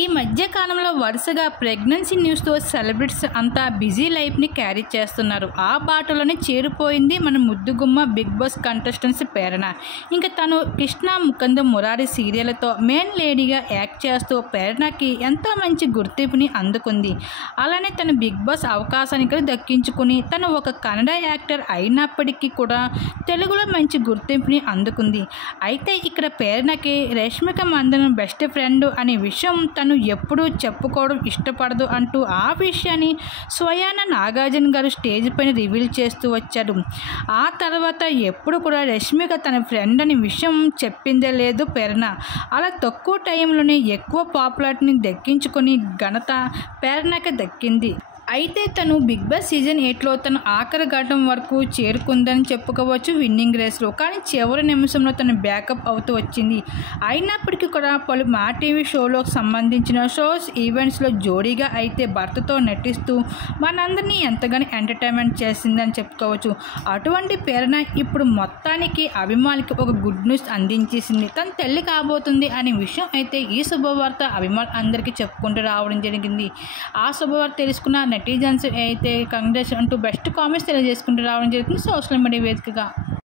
ఈ మధ్య కాలంలో వరుసగా ప్రెగ్నెన్సీ న్యూస్తో సెలబ్రిటీస్ అంతా బిజీ లైఫ్ని క్యారీ చేస్తున్నారు. ఆ బాటలోనే చేరిపోయింది మన ముద్దుగుమ్మ బిగ్ బాస్ కంటెస్టెంట్స్ ప్రేరణ. ఇంకా తను కృష్ణ ముకుంద మురారి సీరియల్తో మెయిన్ లేడీగా యాక్ట్ చేస్తూ ప్రేరణకి ఎంతో మంచి గుర్తింపుని అందుకుంది. అలానే తను బిగ్ బాస్ అవకాశాన్ని కూడా దక్కించుకుని తను ఒక కన్నడ యాక్టర్ అయినప్పటికీ కూడా తెలుగులో మంచి గుర్తింపుని అందుకుంది. అయితే ఇక్కడ ప్రేరణకి రష్మిక మందన బెస్ట్ ఫ్రెండ్ అనే విషయం తను ఎప్పుడూ చెప్పుకోవడం ఇష్టపడదు అంటూ ఆ విషయాన్ని స్వయాన నాగార్జున గారు స్టేజ్ పైన రివీల్ చేస్తూ వచ్చారు. ఆ తర్వాత ఎప్పుడు కూడా రష్మిక తన ఫ్రెండ్ అనే విషయం చెప్పిందే లేదు ప్రేరణ. అలా తక్కువ టైంలోనే ఎక్కువ పాపులారిటీని దక్కించుకొని ఘనత ప్రేరణకి దక్కింది. అయితే తను బిగ్ బాస్ సీజన్ 8లో తను ఆఖరి ఘట్టం వరకు చేరుకుందని చెప్పుకోవచ్చు విన్నింగ్ రేస్లో. కానీ చివరి నిమిషంలో తను బ్యాకప్ అవుతూ వచ్చింది. అయినప్పటికీ కూడా పలు మా టీవీ షోలకు సంబంధించిన షోస్ ఈవెంట్స్లో జోడీగా అయితే భర్తతో నటిస్తూ మనందరినీ ఎంతగానో ఎంటర్టైన్మెంట్ చేసిందని చెప్పుకోవచ్చు. అటువంటి ప్రేరణ ఇప్పుడు మొత్తానికి అభిమానులకి ఒక గుడ్ న్యూస్ అందించేసింది. తను తల్లి కాబోతుంది అనే విషయం అయితే ఈ శుభవార్త అభిమానులు అందరికీ చెప్పుకుంటూ రావడం జరిగింది. ఆ శుభవార్త తెలుసుకున్న నెటిజన్స్ అయితే కంగ్రాట్స్ అంటూ బెస్ట్ కామెంట్స్ తెలియజేసుకుంటూ రావడం జరుగుతుంది సోషల్ మీడియా వేదికగా.